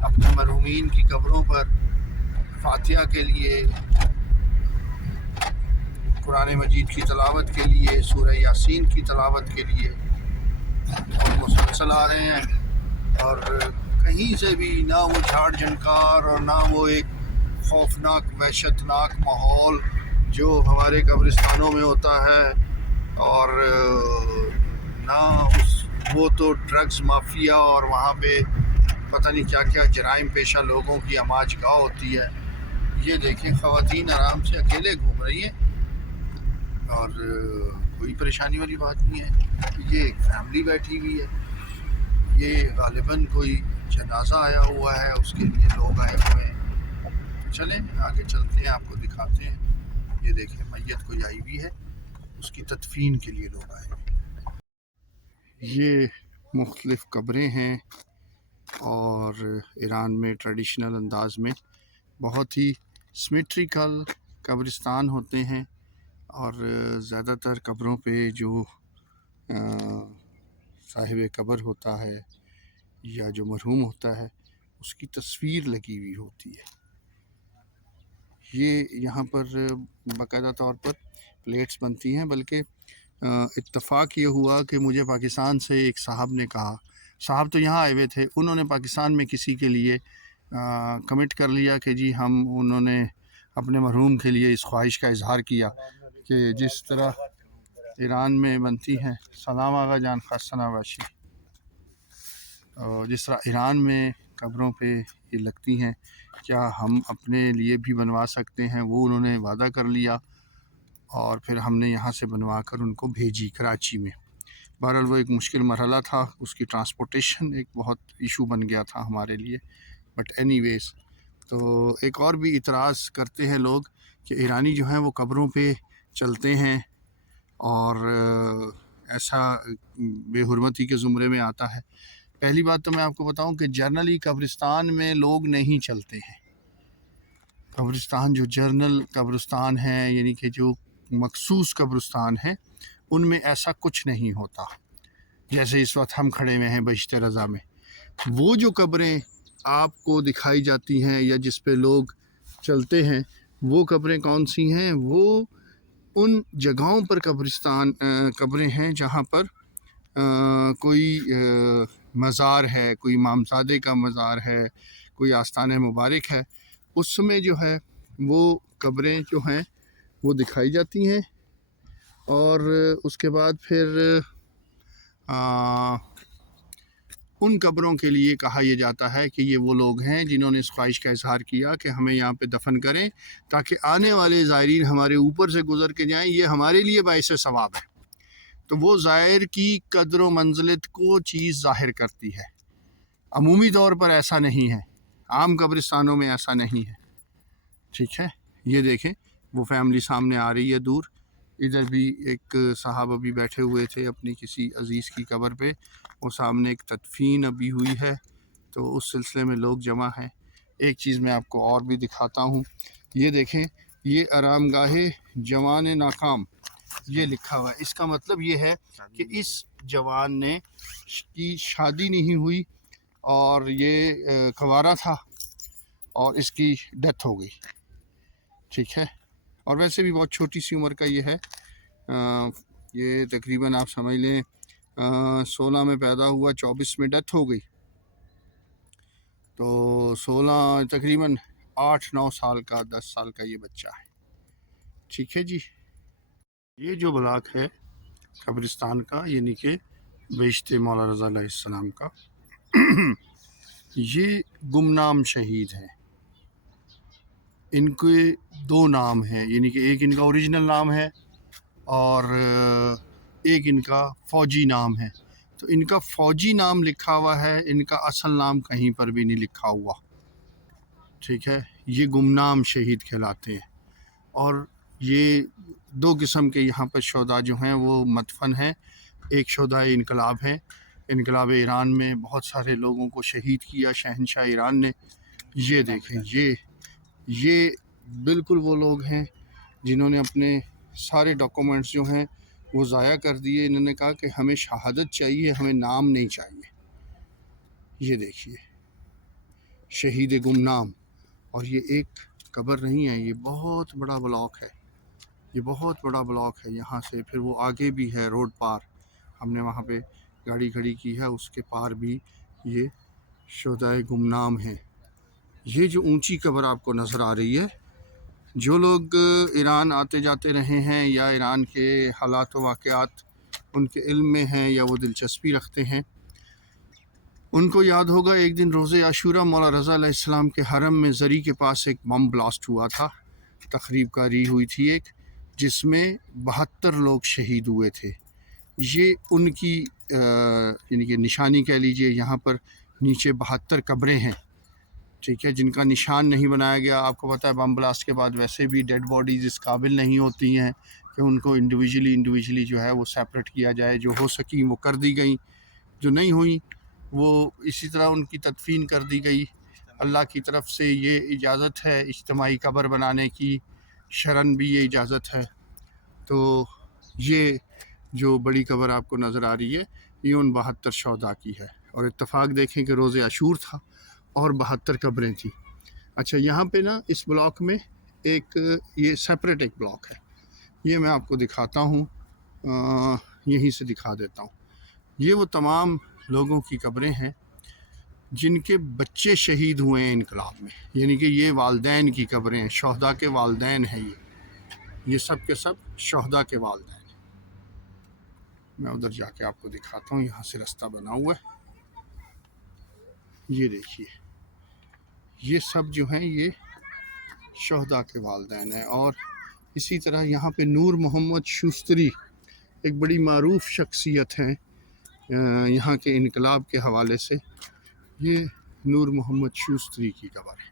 اپنے مرحومین کی قبروں پر فاتحہ کے لیے، قرآن مجید کی تلاوت کے لیے، سورہ یاسین کی تلاوت کے لیے اور مسلسل آ رہے ہیں، اور کہیں سے بھی نہ وہ جھاڑ جھنکار اور نہ وہ ایک خوفناک وحشتناک ماحول جو ہمارے قبرستانوں میں ہوتا ہے، اور نہ وہ تو ڈرگز مافیا اور وہاں پہ پتہ نہیں کیا کیا جرائم پیشہ لوگوں کی اماج گاہ ہوتی ہے۔ یہ دیکھیں خواتین آرام سے اکیلے گھوم رہی ہیں اور کوئی پریشانی والی بات نہیں ہے۔ یہ ایک فیملی بیٹھی ہوئی ہے، یہ غالباً کوئی جنازہ آیا ہوا ہے، اس کے لیے لوگ آئے ہوئے ہیں۔ چلیں آگے چلتے ہیں، آپ کو دکھاتے ہیں۔ یہ دیکھیں میت کوئی آئی ہوئی ہے، اس کی تدفین کے لیے لوگ آئے ہیں۔ یہ مختلف قبریں ہیں اور ایران میں ٹریڈیشنل انداز میں بہت ہی سمیٹریکل قبرستان ہوتے ہیں، اور زیادہ تر قبروں پہ جو صاحب قبر ہوتا ہے یا جو مرحوم ہوتا ہے اس کی تصویر لگی ہوئی ہوتی ہے۔ یہ یہاں پر باقاعدہ طور پر پلیٹس بنتی ہیں، بلکہ اتفاق یہ ہوا کہ مجھے پاکستان سے ایک صاحب نے کہا، صاحب تو یہاں آئے ہوئے تھے، انہوں نے پاکستان میں کسی کے لیے کمٹ کر لیا کہ جی انہوں نے اپنے مرحوم کے لیے اس خواہش کا اظہار کیا کہ جس طرح ایران میں بنتی ہیں، سلام آغا جان خاصہ نواشی، جس طرح ایران میں قبروں پہ یہ لگتی ہیں، کیا ہم اپنے لیے بھی بنوا سکتے ہیں؟ وہ انہوں نے وعدہ کر لیا اور پھر ہم نے یہاں سے بنوا کر ان کو بھیجی کراچی میں۔ بہرحال وہ ایک مشکل مرحلہ تھا، اس کی ٹرانسپورٹیشن ایک بہت ایشو بن گیا تھا ہمارے لیے، بٹ اینی ویز۔ تو ایک اور بھی اعتراض کرتے ہیں لوگ کہ ایرانی جو ہیں وہ قبروں پہ چلتے ہیں، اور ایسا بے حرمتی کے زمرے میں آتا ہے۔ پہلی بات تو میں آپ کو بتاؤں کہ جرنلی قبرستان میں لوگ نہیں چلتے ہیں۔ قبرستان جو جرنل قبرستان ہیں، یعنی کہ جو مخصوص قبرستان ہیں، ان میں ایسا کچھ نہیں ہوتا۔ جیسے اس وقت ہم کھڑے ہوئے ہیں بہشت رضا میں، وہ جو قبریں آپ کو دکھائی جاتی ہیں یا جس پہ لوگ چلتے ہیں، وہ قبریں کون سی ہیں؟ وہ ان جگہوں پر قبریں ہیں جہاں پر کوئی مزار ہے، کوئی امامزادے کا مزار ہے، کوئی آستانہ مبارک ہے، اس میں جو ہے وہ قبریں جو ہیں وہ دکھائی جاتی ہیں، اور اس کے بعد پھر ان قبروں کے لیے کہا یہ جاتا ہے کہ یہ وہ لوگ ہیں جنہوں نے اس خواہش کا اظہار کیا کہ ہمیں یہاں پہ دفن کریں تاکہ آنے والے زائرین ہمارے اوپر سے گزر کے جائیں، یہ ہمارے لیے باعث ثواب ہے۔ تو وہ زائر کی قدر و منزلت کو چیز ظاہر کرتی ہے۔ عمومی طور پر ایسا نہیں ہے، عام قبرستانوں میں ایسا نہیں ہے، ٹھیک ہے۔ یہ دیکھیں وہ فیملی سامنے آ رہی ہے دور، ادھر بھی ایک صاحب ابھی بیٹھے ہوئے تھے اپنی کسی عزیز کی قبر پہ، وہ سامنے ایک تدفین ابھی ہوئی ہے، تو اس سلسلے میں لوگ جمع ہیں۔ ایک چیز میں آپ کو اور بھی دکھاتا ہوں، یہ دیکھیں، یہ آرام گاہ جوان ناکام یہ لکھا ہوا ہے۔ اس کا مطلب یہ ہے کہ اس جوان نے کی شادی نہیں ہوئی اور یہ کنوارا تھا اور اس کی ڈیتھ ہو گئی، ٹھیک ہے۔ اور ویسے بھی بہت چھوٹی سی عمر کا یہ ہے، یہ تقریباً آپ سمجھ لیں 16 میں پیدا ہوا، 24 میں ڈیتھ ہو گئی، تو 16 تقریباً 8-9 سال کا 10 سال کا یہ بچہ ہے، ٹھیک ہے جی۔ یہ جو بلاک ہے قبرستان کا، یعنی کہ بہشت مولا رضا علیہ السلام کا، یہ گمنام شہید ہے۔ ان کے 2 نام ہیں، یعنی کہ ایک ان کا اوریجنل نام ہے اور ایک ان کا فوجی نام ہے۔ تو ان کا فوجی نام لکھا ہوا ہے، ان کا اصل نام کہیں پر بھی نہیں لکھا ہوا، ٹھیک ہے۔ یہ گمنام شہید کہلاتے ہیں، اور یہ 2 قسم کے یہاں پر شہداء جو ہیں وہ مدفن ہیں۔ ایک شہداء انقلاب ہیں، انقلاب ایران میں بہت سارے لوگوں کو شہید کیا شہنشاہ ایران نے۔ یہ دیکھیں، یہ بالکل وہ لوگ ہیں جنہوں نے اپنے سارے ڈاکومنٹس جو ہیں وہ ضائع کر دیے۔ انہوں نے کہا کہ ہمیں شہادت چاہیے، ہمیں نام نہیں چاہیے۔ یہ دیکھیے، شہید گمنام. اور یہ ایک قبر نہیں ہے، یہ بہت بڑا بلاک ہے، یہ بہت بڑا بلاک ہے. یہاں سے پھر وہ آگے بھی ہے روڈ پار، ہم نے وہاں پہ گاڑی کھڑی کی ہے، اس کے پار بھی یہ شہدائے گمنام ہیں. یہ جو اونچی قبر آپ کو نظر آ رہی ہے، جو لوگ ایران آتے جاتے رہے ہیں یا ایران کے حالات و واقعات ان کے علم میں ہیں یا وہ دلچسپی رکھتے ہیں، ان کو یاد ہوگا ایک دن روز عاشورہ مولا رضا علیہ السلام کے حرم میں زری کے پاس ایک بم بلاسٹ ہوا تھا، تقریب کاری ہوئی تھی ایک، جس میں 72 لوگ شہید ہوئے تھے. یہ ان کی یعنی کہ نشانی کہہ لیجئے. یہاں پر نیچے 72 قبریں ہیں، ٹھیک ہے، جن کا نشان نہیں بنایا گیا. آپ کو پتہ ہے بم بلاسٹ کے بعد ویسے بھی ڈیڈ باڈیز اس قابل نہیں ہوتی ہیں کہ ان کو انڈیویجلی جو ہے وہ سیپریٹ کیا جائے. جو ہو سکی وہ کر دی گئیں، جو نہیں ہوئی وہ اسی طرح ان کی تدفین کر دی گئی. اللہ کی طرف سے یہ اجازت ہے اجتماعی قبر بنانے کی، شرعاً بھی یہ اجازت ہے. تو یہ جو بڑی قبر آپ کو نظر آ رہی ہے یہ ان 72 شہداء کی ہے. اور اتفاق دیکھیں کہ روز عاشور تھا اور 72 قبریں تھیں. اچھا، یہاں پہ نا اس بلاک میں ایک یہ سیپریٹ ایک بلاک ہے، یہ میں آپ کو دکھاتا ہوں، یہیں سے دکھا دیتا ہوں. یہ وہ تمام لوگوں کی قبریں ہیں جن کے بچے شہید ہوئے ہیں انقلاب میں، یعنی کہ یہ والدین کی قبریں ہیں، شہداء کے والدین ہیں. یہ سب کے سب شہداء کے والدین. میں ادھر جا کے آپ کو دکھاتا ہوں، یہاں سے رستہ بنا ہوا ہے. یہ دیکھیے، یہ سب جو ہیں یہ شہداء کے والدین ہیں. اور اسی طرح یہاں پہ نور محمد شوستری ایک بڑی معروف شخصیت ہیں یہاں کے انقلاب کے حوالے سے. یہ نور محمد شوستری کی قبر ہے.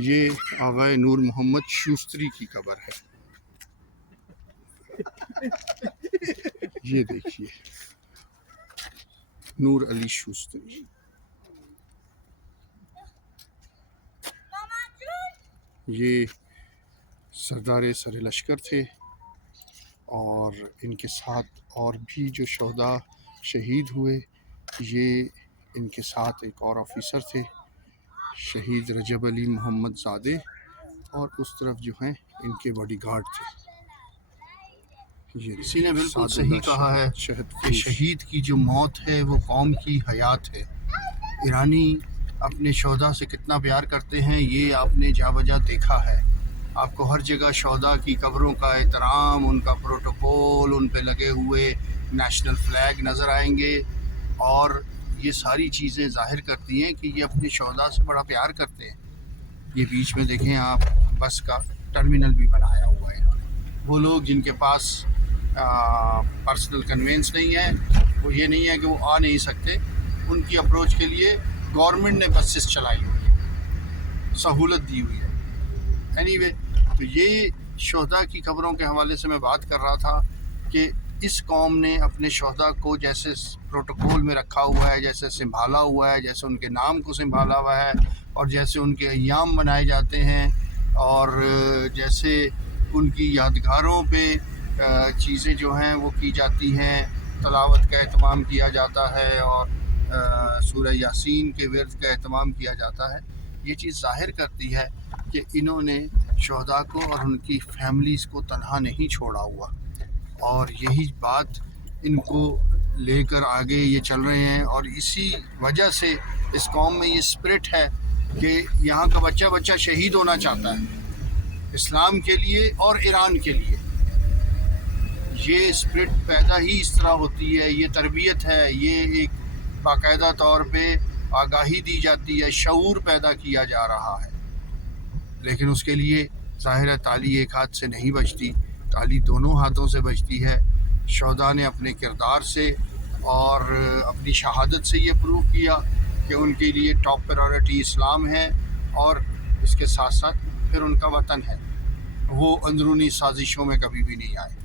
یہ آغائے نور محمد شوستری کی قبر ہے. یہ دیکھیے، نور علی شوستری. یہ سردار سر لشکر تھے اور ان کے ساتھ اور بھی جو شہداء شہید ہوئے، یہ ان کے ساتھ ایک اور آفیسر تھے شہید رجب علی محمد زادے، اور اس طرف جو ہیں ان کے باڈی گارڈ تھے. اسی نے بالکل صحیح کہا ہے کہ شہید کی جو موت ہے وہ قوم کی حیات ہے. ایرانی اپنے شہداء سے کتنا پیار کرتے ہیں یہ آپ نے جا بجا دیکھا ہے. آپ کو ہر جگہ شہداء کی قبروں کا احترام، ان کا پروٹوکول، ان پہ لگے ہوئے نیشنل فلیگ نظر آئیں گے، اور یہ ساری چیزیں ظاہر کرتی ہیں کہ یہ اپنے شہداء سے بڑا پیار کرتے ہیں. یہ بیچ میں دیکھیں آپ بس کا ٹرمینل بھی بنایا ہوا ہے. وہ لوگ جن کے پاس پرسنل کنوینس نہیں ہے، وہ یہ نہیں ہے کہ وہ آ نہیں سکتے، ان کی اپروچ کے لیے گورنمنٹ نے بسز چلائی ہوئی ہے، سہولت دی ہوئی ہے. اینی وے، تو یہ شہداء کی قبروں کے حوالے سے میں بات کر رہا تھا کہ اس قوم نے اپنے شہداء کو جیسے پروٹوکول میں رکھا ہوا ہے، جیسے سنبھالا ہوا ہے، جیسے ان کے نام کو سنبھالا ہوا ہے، اور جیسے ان کے ایام منائے جاتے ہیں، اور جیسے ان کی یادگاروں پہ چیزیں جو ہیں وہ کی جاتی ہیں، تلاوت کا اہتمام کیا جاتا ہے، اور سورہ یاسین کے ورد کا اہتمام کیا جاتا ہے. یہ چیز ظاہر کرتی ہے کہ انہوں نے شہداء کو اور ان کی فیملیز کو تنہا نہیں چھوڑا ہوا، اور یہی بات ان کو لے کر آگے یہ چل رہے ہیں. اور اسی وجہ سے اس قوم میں یہ اسپرٹ ہے کہ یہاں کا بچہ شہید ہونا چاہتا ہے اسلام کے لیے اور ایران کے لیے. یہ اسپرٹ پیدا ہی اس طرح ہوتی ہے، یہ تربیت ہے، یہ ایک باقاعدہ طور پہ آگاہی دی جاتی ہے، شعور پیدا کیا جا رہا ہے. لیکن اس کے لیے ظاہر ہے تالی ایک ہاتھ سے نہیں بجتی، تالی دونوں ہاتھوں سے بجتی ہے. شہداء نے اپنے کردار سے اور اپنی شہادت سے یہ پروو کیا کہ ان کے لیے ٹاپ پرائیورٹی اسلام ہے، اور اس کے ساتھ ساتھ پھر ان کا وطن ہے. وہ اندرونی سازشوں میں کبھی بھی نہیں آئے.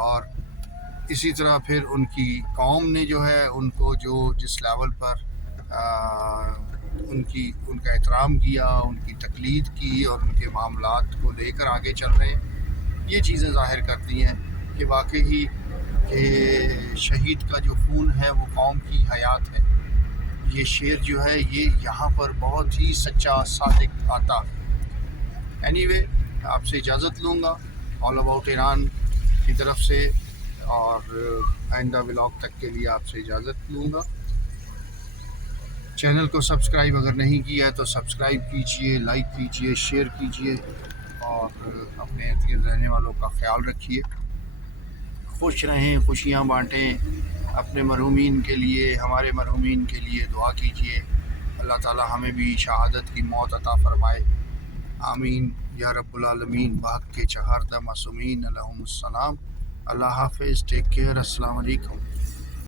اور اسی طرح پھر ان کی قوم نے جو ہے ان کو جو جس لیول پر ان کا احترام کیا، ان کی تقلید کی، اور ان کے معاملات کو لے کر آگے چل رہے ہیں. یہ چیزیں ظاہر کرتی ہیں کہ واقعی کہ شہید کا جو خون ہے وہ قوم کی حیات ہے. یہ شعر جو ہے یہ یہاں پر بہت ہی سچا صادق آتا ہے. اینی وے آپ سے اجازت لوں گا آل اباؤٹ ایران کی طرف سے، اور آئندہ ولاگ تک کے لیے آپ سے اجازت لوں گا. چینل کو سبسکرائب اگر نہیں کیا ہے تو سبسکرائب کیجئے، لائک کیجئے، شیئر کیجئے، اور اپنے ارد گرد رہنے والوں کا خیال رکھیے. خوش رہیں، خوشیاں بانٹیں. اپنے مرحومین کے لیے، ہمارے مرحومین کے لیے دعا کیجئے. اللہ تعالی ہمیں بھی شہادت کی موت عطا فرمائے. آمین یا رب العالمین. بحق کے چہاردہ معصومین علیہم السلام. اللہ حافظ. Take care. السلام علیکم.